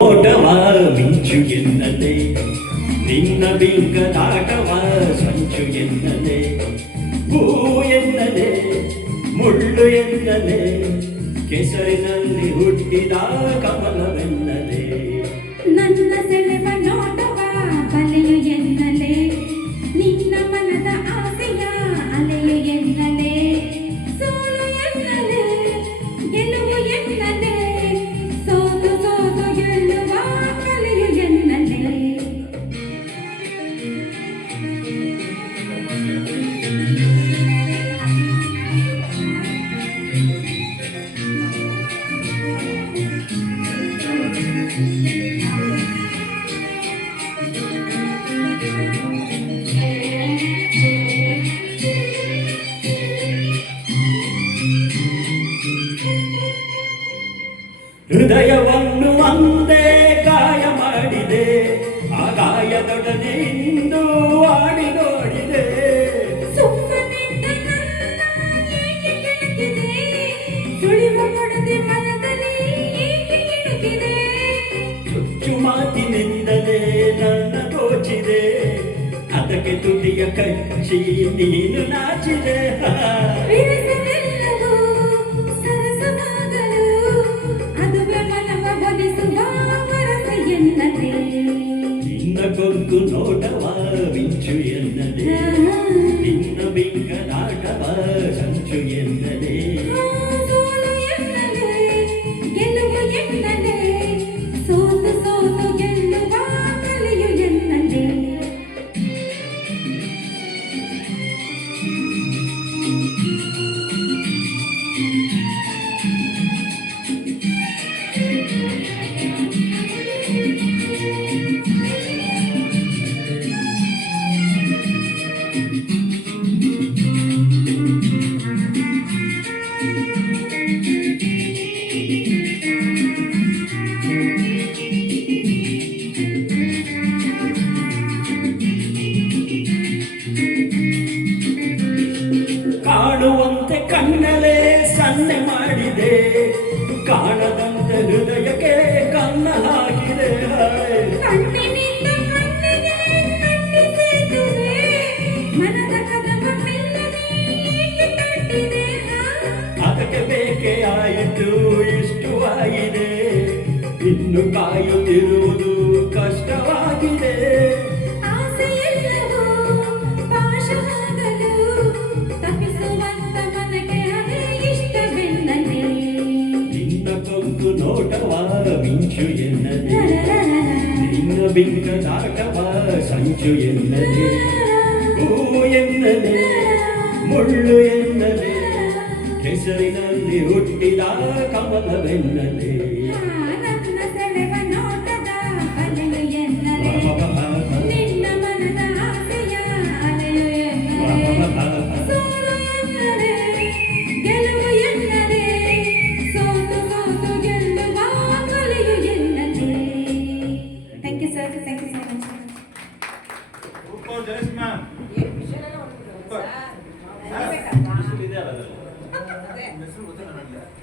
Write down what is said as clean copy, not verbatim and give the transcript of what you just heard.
ಓಟವ ಮಿಂಚು ಎನ್ನದೆ ನಿನ್ನ ಬಿಂಕದಾಟವ ಸಂಚು ಎನ್ನದೆ ಹೂ ಎನ್ನದೆ ಮುಳ್ಳು ಎನ್ನದೆ ಕೆಸರಿನಲ್ಲಿ ಹುಟ್ಟಿದ ಕಮಲವೆನ್ನದೆ ನನ್ನ ಸೆಳೆವ ನೋಟವ ಬಲೆಯು ಎನ್ನಲೆ ನಿನ್ನ ಮನದ ಆಸೆಯ ಅಲೆಯು ಎನ್ನಲೆ ಸೋಲು ಎನ್ನಲೆ ಗೆಲುವು ಎನ್ನಲೆ ಸೋತು ಸೋತು ಗೆಲ್ಲುವ ಕಲೆಯು ಎನ್ನಲೆ ಹೃದಯವನ್ನು ಒಂದೇ ಗಾಯ ಮಾಡಿದೆ ಆ ಗಾಯದೊಡನೆ ಇಂದು ಆಡಿ ನೋಡಿದೆ ಸುಮ್ಮನಿದ್ದ ನನ್ನ ಏಕೆ ಕೆಣಕಿದೆ ಸುಳಿವ ಕೊಡದೆ ಮನದಲ್ಲಿ ಏಕೆ ಇಣುಕಿದೆ ಚುಚ್ಚು ಮಾತಿನಿಂದಲೇ ನನ್ನ ದೋಚಿದೆ ಅದಕ್ಕೆ ತುಟಿಯ ಕಚ್ಚಿ ನೀನು ನಾಚಿದೆ ವಿರಸವೆಲ್ಲವೂ ಸರಸವಾಗಲು ಅದುವೆ ಮನವ ಒಲಿಸುವ ವರಸ ಎನ್ನದೆ ನಿನ್ನ ಕೊಂಕು ನೋಟವ ಮಿಂಚು ಎನ್ನದೆ ನಿನ್ನ ಬಿಂಕದಾಟವ ಸಂಚು ಎನ್ನದೆ ಸೋಲು ಎನ್ನಲೆ ಗೆಲುವು ಎನ್ನಲೆ ಸೋತು ಸೋತು ಗೆಲ್ಲುವ ಕಲೆಯು ಎನ್ನಲೆ ಕಾಣುವಂತೆ ಕಣ್ಣಲೇ ಸನ್ನೆ ಮಾಡಿದೆ ಕಾಣದಂತೆ ಹೃದಯಕ್ಕೆ ಕನ್ನ ಹಾಕಿದೆ ಕಣ್ಣಿನಿಂದ ಕಣ್ಣಿಗೆ ಕಟ್ಟಿಸಿದುವೆ ಮನದ ಕದವ ಮೆಲ್ಲನೆ ಏಕೆ ತಟ್ಟಿದೆ ಅದಕ್ಕೆ ಬೇಕೆ ಆಯಿತು ಇಷ್ಟವಾಗಿದೆ ಇನ್ನು ಕಾಯುತ್ತಿರುವುದು ಕಷ್ಟವಾಗಿದೆ ಆಸೆಯೆಲ್ಲವೂ ಪಾಶವಾಗಲು ತಪ್ಪಿಸುವಂತ ಮನಗೆ ಅದೇ ಇಷ್ಟವೆನ್ನಲೆ ನಿನ್ನ ಕೊಂಕು ನೋಟವ ಮಿಂಚು ಎನ್ನದೆ ನಿನ್ನ ಬಿಂಕದಾಟವ ಸಂಚು ಎನ್ನದೆ ಹೂ ಎನ್ನದೆ ಮುಳ್ಳು ಎನ್ನದೆ ಕೆಸರಿನಲ್ಲಿ ಹುಟ್ಟಿದ ಕಮಲವೆನ್ನದೆ ನನ್ನ ಸೆಳೆವ ನೋಟದ ಬಲೆಯು ಎನ್ನಲೆ ನಿನ್ನ ಮನದ ಆಸೆಯ ಅಲೆಯು ಎನ್ನಲೆ ಸೋಲು ಎನ್ನಲೆ ಗೆಲುವು ಎನ್ನಲೆ ಸೋತು ಸೋತು ಗೆಲ್ಲುವ ಕಲೆಯು ಎನ್ನಲೆ thank you sir thank you so much super Jayesh ma'am ಹೆಸರು ಗೊತ್ತಿಲ್ಲ ನನಗೆ